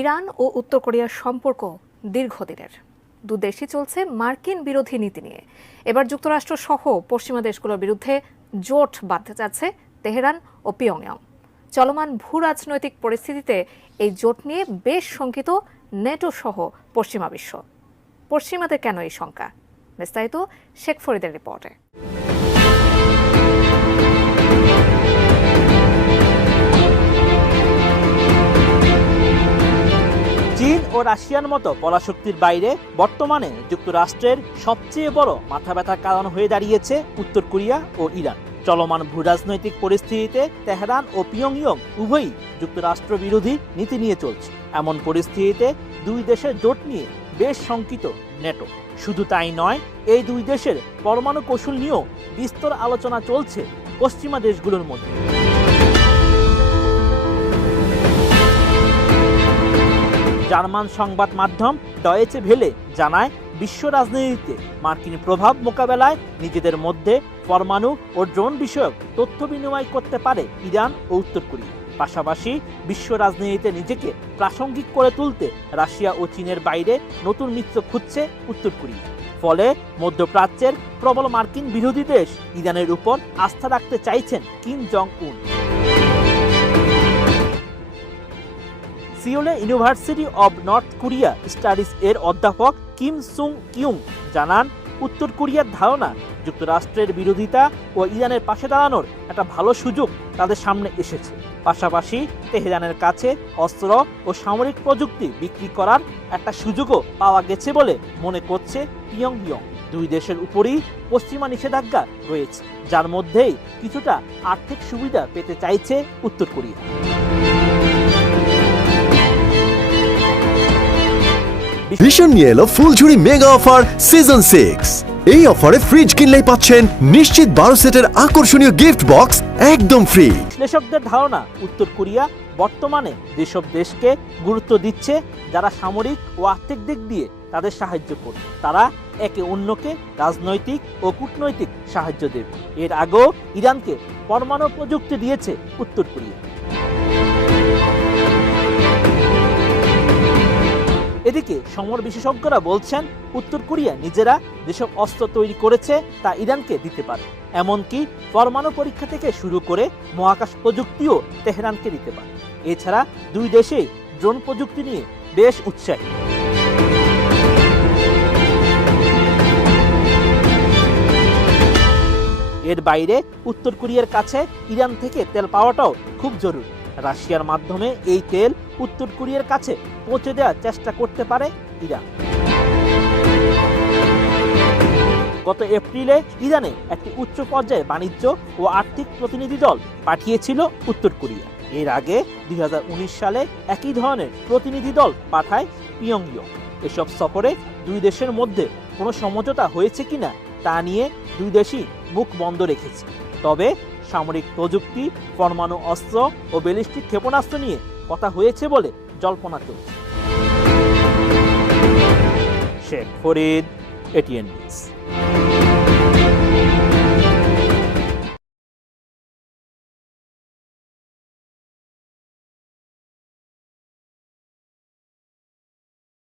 Iran ও উত্তর কোরিয়ার সম্পর্ক দীর্ঘদিনের। দুদেশই চলছে মার্কিন বিরোধী নীতি নিয়ে। এবার যুক্তরাষ্ট্র সহ পশ্চিমা দেশগুলোর বিরুদ্ধে জোট বাঁধতে যাচ্ছে তেহরান ও পিয়ংইয়ং। চলমান ভূ রাজনৈতিক পরিস্থিতিতে এই জোট নিয়ে বেশ শঙ্কিত নেটো সহ পশ্চিমা বিশ্ব। পশ্চিমাদের কেন এই শঙ্কা? বিস্তারিত শেখ ফরিদের রিপোর্টে। চীন ও রাশিয়ার মতো পরাশক্তির বাইরে বর্তমানে যুক্তরাষ্ট্রের সবচেয়ে বড় মাথা ব্যথার কারণ হয়ে দাঁড়িয়েছে উত্তর কোরিয়া ও ইরান। চলমান ভূরাজনৈতিক পরিস্থিতিতে তেহরান ও পিয়ংইয়ং উভয়ই যুক্তরাষ্ট্র বিরোধী নীতি নিয়ে চলছে। এমন পরিস্থিতিতে দুই দেশের জোট নিয়ে বেশ শঙ্কিত নেটো। শুধু তাই নয়, এই দুই দেশের পরমাণু কৌশল নিয়েও বিস্তর আলোচনা চলছে পশ্চিমা দেশগুলোর মধ্যে। জার্মান সংবাদ মাধ্যম ডয়েচে ভেলে জানায়, বিশ্ব রাজনীতিতে মার্কিন প্রভাব মোকাবেলায় নিজেদের মধ্যে পরমাণু ও ড্রোন বিষয়ক তথ্য বিনিময় করতে পারে ইরান ও উত্তর কোরিয়া। পাশাপাশি বিশ্ব রাজনীতিতে নিজেকে প্রাসঙ্গিক করে তুলতে রাশিয়া ও চীনের বাইরে নতুন মিত্র খুঁজছে উত্তর কোরিয়া। ফলে মধ্যপ্রাচ্যের প্রবল মার্কিন বিরোধী দেশ ইরানের উপর আস্থা রাখতে চাইছেন কিম জং উন। সিওলে university of North Korea studies এর অধ্যাপক কিম সুং কিউং জানান, উত্তর কোরিয়ার ধারণা যুক্তরাষ্ট্রের বিরোধিতা ও ইরানের পাশে দাঁড়ানোর একটা ভালো সুযোগ তাদের সামনে এসেছে। পাশাপাশি তেহরানের কাছে অস্ত্র ও সামরিক প্রযুক্তি বিক্রি করার একটা সুযোগও পাওয়া গেছে বলে মনে করছে পিয়ংইয়ং। দুই দেশের উপরই পশ্চিমা নিষেধাজ্ঞা রয়েছে, যার মধ্যেই কিছুটা আর্থিক সুবিধা পেতে চাইছে উত্তর কোরিয়া। ভীষণ নিয়ে এলো ফুলঝুরি মেগা অফার সিজন 6। এই অফারে ফ্রিজ কিনলেই পাচ্ছেন নিশ্চিত 12 সেটের আকর্ষণীয় গিফট বক্স একদম ফ্রি। বিশ্লেষকদের ধারণা, উত্তর কোরিয়া বর্তমানে যেসব দেশকে গুরুত্ব দিচ্ছে যারা সামরিক ও আর্থিক দিক দিয়ে তাদের সাহায্য করবে, তারা একে অন্যকে রাজনৈতিক ও কূটনৈতিক সাহায্য দেবে। এর আগেও ইরানকে পরমাণু প্রযুক্তি দিয়েছে উত্তর কোরিয়া। এদিকে সমর বিশেষজ্ঞরা বলছেন, উত্তর কোরিয়া নিজেরা যেসব অস্ত্র তৈরি করেছে তা ইরানকে দিতে পারে। এমনকি পরমাণু পরীক্ষা থেকে শুরু করে মহাকাশ প্রযুক্তিও তেহরানকে দিতে পারে। এছাড়া দুই দেশেই ড্রোন প্রযুক্তি নিয়ে বেশ উৎসাহী। এর বাইরে উত্তর কোরিয়ার কাছে ইরান থেকে তেল পাওয়াটাও খুব জরুরি। রাশিয়ার মাধ্যমে এই তেল উত্তর কোরিয়ার কাছে পৌঁছে দেওয়ার চেষ্টা করতে পারে ইরান। গত এপ্রিলে ইরানে একটি উচ্চ পর্যায়ের বাণিজ্য ও আর্থিক প্রতিনিধি দল পাঠিয়েছিল উত্তর কোরিয়া। এর আগে 2019 সালে একই ধরনের প্রতিনিধি দল পাঠায় পিয়ংইয়ং। এসব সফরে দুই দেশের মধ্যে কোনো সমঝোতা হয়েছে কিনা তা নিয়ে দুই দেশই মুখ বন্ধ রেখেছে। তবে সামরিক প্রযুক্তি, পরমাণু অস্ত্র ও ব্যালিস্টিক ক্ষেপণাস্ত্র নিয়ে কথা হয়েছে বলে জল্পনা চলছে। Sheikh Farid, ATN news.